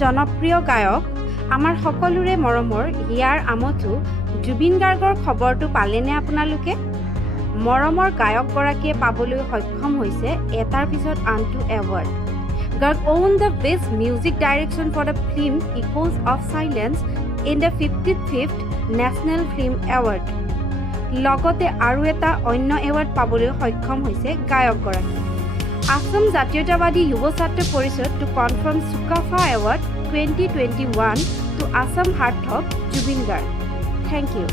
জনপ্ৰিয় গায়ক আমাৰ সকলোৰে মৰমৰ হিয়াৰ আমঠু জুবিন গাৰ্গৰ খবৰটো পালেনে আপোনালোকে? মৰমৰ গায়কগৰাকীয়ে পাবলৈ সক্ষম হৈছে এটাৰ পিছত আনটো award. Garg won the Best Music Direction for the film Echoes of Silence in the 55th National Film Award. লগতে আৰু এটা অন্য এৱাৰ্ড পাবলৈ সক্ষম হৈছে গায়কগৰাকী। আসাম জাতীয়তাবাদী যুৱ ছাত্ৰ পৰিষদ to confirm Sukafa Award 2021 to Assam Heartthrob Zubeen Garg. Thank you.